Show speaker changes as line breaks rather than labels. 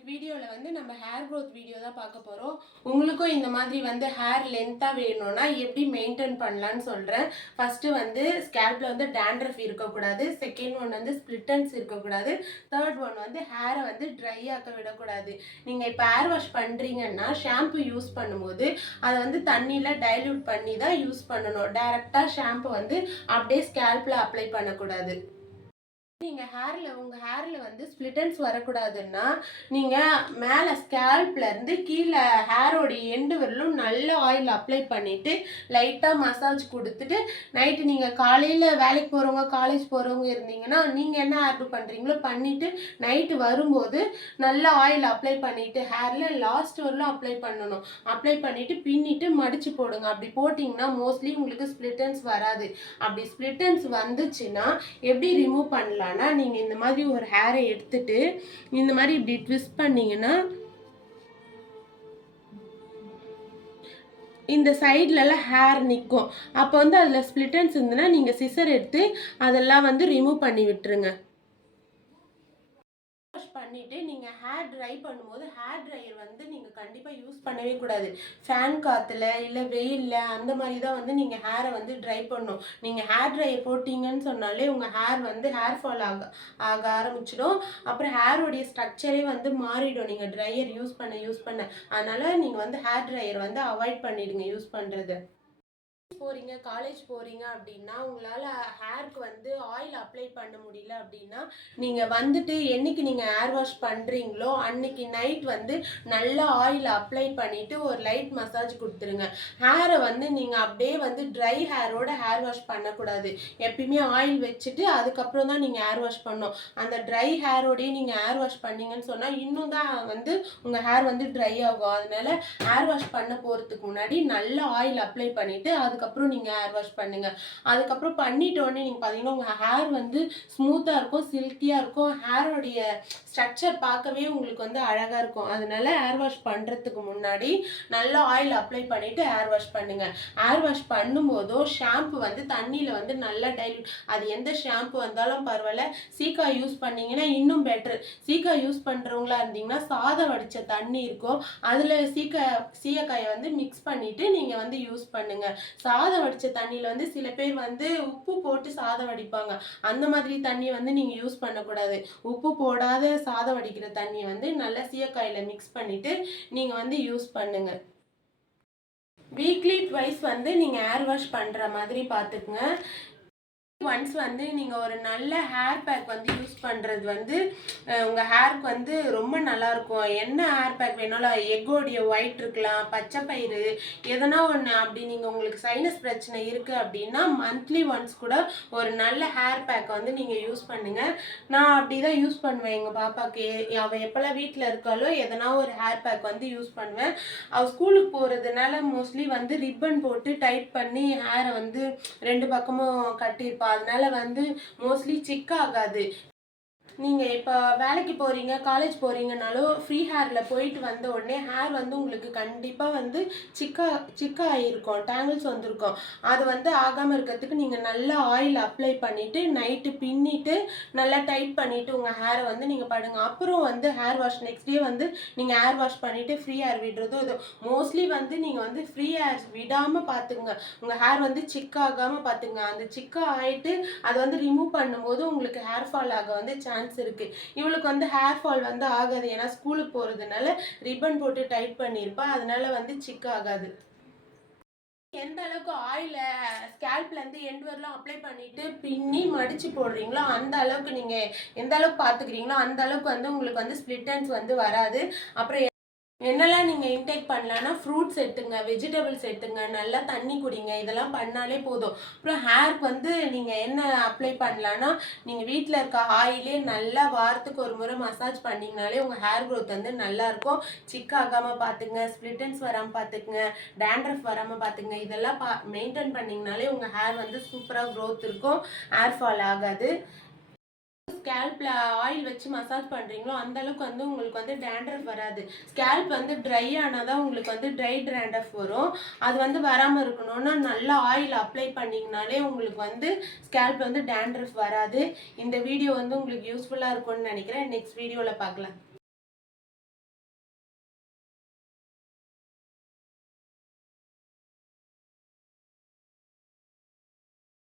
இன்னைக்கு வீடியோவில் வந்து நம்ம ஹேர் க்ரோத் வீடியோ தான் பார்க்க போகிறோம் உங்களுக்கும் இந்த மாதிரி வந்து ஹேர் லென்த்தாக வேணும்னா எப்படி மெயின்டைன் பண்ணலான்னு சொல்கிறேன் ஃபஸ்ட்டு வந்து ஸ்கேல்பில் வந்து டேண்ட்ரஃப் இருக்கக்கூடாது. செகண்ட் ஒன் வந்து ஸ்ப்ளிட்டன்ஸ் இருக்கக்கூடாது. தேர்ட் ஒன் வந்து ஹேரை வந்து ட்ரை ஆக்க விடக்கூடாது. நீங்கள் இப்போ ஹேர் வாஷ் பண்ணுறீங்கன்னா ஷாம்பு யூஸ் பண்ணும்போது அதை வந்து தண்ணியில் டைல்யூட் பண்ணி தான் யூஸ் பண்ணணும் டேரெக்டாக ஷாம்பு வந்து அப்படியே ஸ்கேல்பில் அப்ளை பண்ணக்கூடாது. நீங்கள் ஹேரில் உங்கள் ஹேரில் வந்து ஸ்ப்ளிட்டன்ஸ் வரக்கூடாதுன்னா நீங்கள் மேலே ஸ்கேல்ப்லேருந்து கீழே ஹேரோடைய எண்டு வரலும் நல்ல ஆயில் அப்ளை பண்ணிவிட்டு லைட்டாக மசாஜ் கொடுத்துட்டு நைட்டு நீங்கள் காலையில் வேலைக்கு போகிறவங்க காலேஜ் போகிறவங்க இருந்தீங்கன்னா நீங்கள் என்ன ஹேர் பண்ணுறீங்களோ பண்ணிவிட்டு நைட்டு வரும்போது நல்ல ஆயில் அப்ளை பண்ணிவிட்டு ஹேரில் லாஸ்ட் வரலும் அப்ளை பண்ணணும். அப்ளை பண்ணிவிட்டு பின்னிட்டு மடித்து போடுங்க. அப்படி போட்டிங்கன்னா மோஸ்ட்லி உங்களுக்கு ஸ்ப்ளிட்டன்ஸ் வராது. அப்படி ஸ்ப்ளிட்டன்ஸ் வந்துச்சுன்னா எப்படி ரிமூவ் பண்ணலாம்? பண்ணலான்னா நீங்கள் இந்த மாதிரி ஒரு ஹேரை எடுத்துட்டு இந்த மாதிரி இப்படி ட்விஸ்ட் பண்ணீங்கன்னா இந்த சைட்லலாம் ஹேர் நிற்கும் அப்போ வந்து அதில் ஸ்ப்ளிட்டன்ஸ் இருந்ததுன்னா நீங்கள் சிசர் எடுத்து அதெல்லாம் வந்து ரிமூவ் பண்ணி விட்டுருங்க. வாஷ் பண்ணிவிட்டு நீங்கள் ஹேர் ட்ரை பண்ணும்போது ஹேர் ட்ரையர் வந்து நீங்கள் கண்டிப்பாக யூஸ் பண்ணவே கூடாது. ஃபேன் காற்றுல இல்லை வெயிலில் அந்த மாதிரி தான் வந்து நீங்கள் ஹேரை வந்து ட்ரை பண்ணும் நீங்கள் ஹேர் ட்ரை போட்டிங்கன்னு சொன்னாலே உங்கள் ஹேர் வந்து ஹேர் ஃபால் ஆக ஆக ஆரம்பிச்சிடும். அப்புறம் ஹேருடைய ஸ்ட்ரக்சரே வந்து மாறிடும். நீங்கள் ட்ரையர் யூஸ் பண்ண யூஸ் பண்ண. அதனால் நீங்கள் வந்து ஹேர் ட்ரையர் வந்து அவாய்ட் பண்ணிடுங்க யூஸ் பண்ணுறது போறீங்க காலேஜ் போறீங்க அப்படின்னா உங்களால் ஹேருக்கு வந்து ஆயில் அப்ளை பண்ண முடியல அப்படின்னா நீங்கள் வந்துட்டு என்னைக்கு நீங்கள் ஹேர் வாஷ் பண்ணுறீங்களோ அன்னைக்கு நைட் வந்து நல்ல ஆயில் அப்ளை பண்ணிவிட்டு ஒரு லைட் மசாஜ் கொடுத்துருங்க. ஹேரை வந்து நீங்கள் அப்படியே வந்து ட்ரை ஹேரோட ஹேர் வாஷ் பண்ணக்கூடாது. எப்பயுமே ஆயில் வச்சுட்டு அதுக்கப்புறம் தான் நீங்கள் ஹேர் வாஷ் பண்ணணும். அந்த ட்ரை ஹேரோடையே நீங்கள் ஹேர் வாஷ் பண்ணீங்கன்னு சொன்னால் இன்னும் தான் வந்து உங்கள் ஹேர் வந்து ட்ரை ஆகும். அதனால ஹேர் வாஷ் பண்ண போகிறதுக்கு முன்னாடி நல்ல ஆயில் அப்ளை பண்ணிவிட்டு அதுக்கப்புறம் நீங்கள் ஹேர் வாஷ் பண்ணுங்கள் அதுக்கப்புறம் பண்ணிட்டோடனே நீங்கள் பார்த்தீங்கன்னா உங்கள் ஹேர் வந்து ஸ்மூத்தாக இருக்கும் சில்கியாக இருக்கும். ஹேரோடைய ஸ்ட்ரக்சர் பார்க்கவே உங்களுக்கு வந்து அழகாக இருக்கும். அதனால ஹேர் வாஷ் பண்ணுறதுக்கு முன்னாடி நல்ல ஆயில் அப்ளை பண்ணிவிட்டு ஹேர் வாஷ் பண்ணுங்கள் ஹேர் வாஷ் பண்ணும்போதோ ஷாம்பு வந்து தண்ணியில் வந்து நல்லா டைல்யூட் அது எந்த ஷாம்பு வந்தாலும் பரவாயில்ல. சீக்கா யூஸ் பண்ணிங்கன்னா இன்னும் பெட்ரு சீக்கா யூஸ் பண்ணுறவங்களா இருந்தீங்கன்னா சாதம் வடித்த தண்ணி இருக்கும். அதில் சீக்கா சீயக்காயை வந்து மிக்ஸ் பண்ணிவிட்டு நீங்கள் வந்து யூஸ் பண்ணுங்கள் சாதம் வடித்த தண்ணியில் வந்து சில பேர் வந்து உப்பு போட்டு சாதம் வடிப்பாங்க. அந்த மாதிரி தண்ணியை வந்து நீங்கள் யூஸ் பண்ணக்கூடாது. உப்பு போடாத சாதம் வடிக்கிற தண்ணியை வந்து நல்லா சீயக்காயில் மிக்ஸ் பண்ணிவிட்டு நீங்கள் வந்து யூஸ் பண்ணுங்கள் வீக்லி ட்வைஸ் வந்து நீங்கள் ஏர் வாஷ் பண்ணுற மாதிரி பார்த்துக்குங்க ஒன்ஸ் வந்து நீங்கள் ஒரு நல்ல ஹேர் பேக் வந்து யூஸ் பண்ணுறது வந்து உங்கள் ஹேருக்கு வந்து ரொம்ப நல்லாயிருக்கும் என்ன ஹேர் பேக் வேணாலும் எக்கோடைய ஒயிட் இருக்கலாம் பச்சை பயிறு எதனா ஒன்று அப்படி நீங்கள் உங்களுக்கு சைனஸ் பிரச்சனை இருக்குது அப்படின்னா மந்த்லி ஒன்ஸ் கூட ஒரு நல்ல ஹேர் பேக்கை வந்து நீங்கள் யூஸ் பண்ணுங்கள் நான் அப்படி தான் யூஸ் பண்ணுவேன் எங்கள் பாப்பாவுக்கு அவள் எப்போல்லாம் வீட்டில் இருக்காளோ எதனா ஒரு ஹேர் பேக் வந்து யூஸ் பண்ணுவேன். அவள் ஸ்கூலுக்கு போகிறதுனால மோஸ்ட்லி வந்து ரிப்பன் போட்டு டைட் பண்ணி ஹேரை வந்து ரெண்டு பக்கமும் கட்டியிருப்பாள் அதனால வந்து மோஸ்ட்லி சிக் ஆகாது. நீங்கள் இப்போ வேலைக்கு போகிறீங்க காலேஜ் போகிறீங்கனாலும் ஃப்ரீ ஹேரில் போயிட்டு வந்த உடனே ஹேர் வந்து உங்களுக்கு கண்டிப்பாக வந்து சிக்கா சிக்கா ஆகிருக்கும் டேங்கிள்ஸ் வந்திருக்கும். அது வந்து ஆகாமல் இருக்கிறதுக்கு நீங்கள் நல்லா ஆயில் அப்ளை பண்ணிவிட்டு நைட்டு பின்னிட்டு நல்லா டைட் பண்ணிவிட்டு உங்கள் ஹேரை வந்து நீங்கள் படுங்க. அப்புறம் வந்து ஹேர் வாஷ் நெக்ஸ்ட் டே வந்து நீங்கள் ஹேர் வாஷ் பண்ணிவிட்டு ஃப்ரீ ஹேர் விடுறதும் இது. மோஸ்ட்லி வந்து நீங்கள் வந்து ஃப்ரீ ஹேர் விடாமல் பார்த்துக்குங்க உங்கள் ஹேர் வந்து சிக் ஆகாமல் பார்த்துங்க அந்த சிக்கா ஆகிட்டு அதை வந்து ரிமூவ் பண்ணும்போது உங்களுக்கு ஹேர் ஃபால் ஆக வந்து சான்ஸ் இருக்குது இவளுக்கு வந்து ஹேர் ஃபால் வந்து ஆகாது. ஏன்னா ஸ்கூலுக்கு போகிறதுனால ரிப்பன் போட்டு டைட் பண்ணியிருப்பா அதனால வந்து சிக் ஆகாது. எந்த அளவுக்கு ஆயில ஸ்கேல்ப்ல இருந்து எண்ட் வரலாம் அப்ளை பண்ணிட்டு பின்னி மடிச்சு போடுறீங்களோ அந்த அளவுக்கு நீங்க எந்த அளவுக்கு பாத்துக்கிறீங்களோ அந்த அளவுக்கு வந்து உங்களுக்கு வந்து ஸ்ப்ளிட்டன்ஸ் வந்து வராது. அப்புறம் என்னெல்லாம் நீங்கள் இன்டேக் பண்ணலான்னா ஃப்ரூட்ஸ் எடுத்துங்க வெஜிடபிள்ஸ் எடுத்துங்க நல்லா தண்ணி குடிங்க இதெல்லாம் பண்ணாலே போதும். அப்புறம் ஹேர்க்கு வந்து நீங்கள் என்ன அப்ளை பண்ணலான்னா நீங்கள் வீட்டில் இருக்க ஆயிலே நல்லா வாரத்துக்கு ஒரு முறை மசாஜ் பண்ணிங்கனாலே உங்கள் ஹேர் க்ரோத் வந்து நல்லாயிருக்கும் சிக் ஆகாமல் பார்த்துங்க ஸ்ப்ளிட்டன்ஸ் வராமல் பார்த்துக்குங்க டேண்ட்ரஃப் வராமல் பார்த்துங்க இதெல்லாம் பா மெயின்டைன் பண்ணிங்கனாலே உங்கள் ஹேர் வந்து சூப்பராக க்ரோத் இருக்கும். ஹேர் ஃபால் ஆகாது. ஸ்கேல்ப்ல ஆயில் வச்சு மசாஜ் பண்ணுறீங்களோ அந்த அளவுக்கு வந்து உங்களுக்கு வந்து டேண்ட்ரஃப் வராது. ஸ்கேல்ப் வந்து ட்ரை ஆனால் தான் உங்களுக்கு வந்து ட்ரை டேண்ட்ரஃப் வரும். அது வந்து வராமல் இருக்கணும்னா நல்லா ஆயில் அப்ளை பண்ணிங்கனாலே உங்களுக்கு வந்து ஸ்கேல்ப் வந்து டேண்ட்ரஃப் வராது. இந்த வீடியோ வந்து உங்களுக்கு யூஸ்ஃபுல்லாக இருக்கும்னு நினைக்கிறேன். நெக்ஸ்ட் வீடியோவில் பார்க்கலாம்.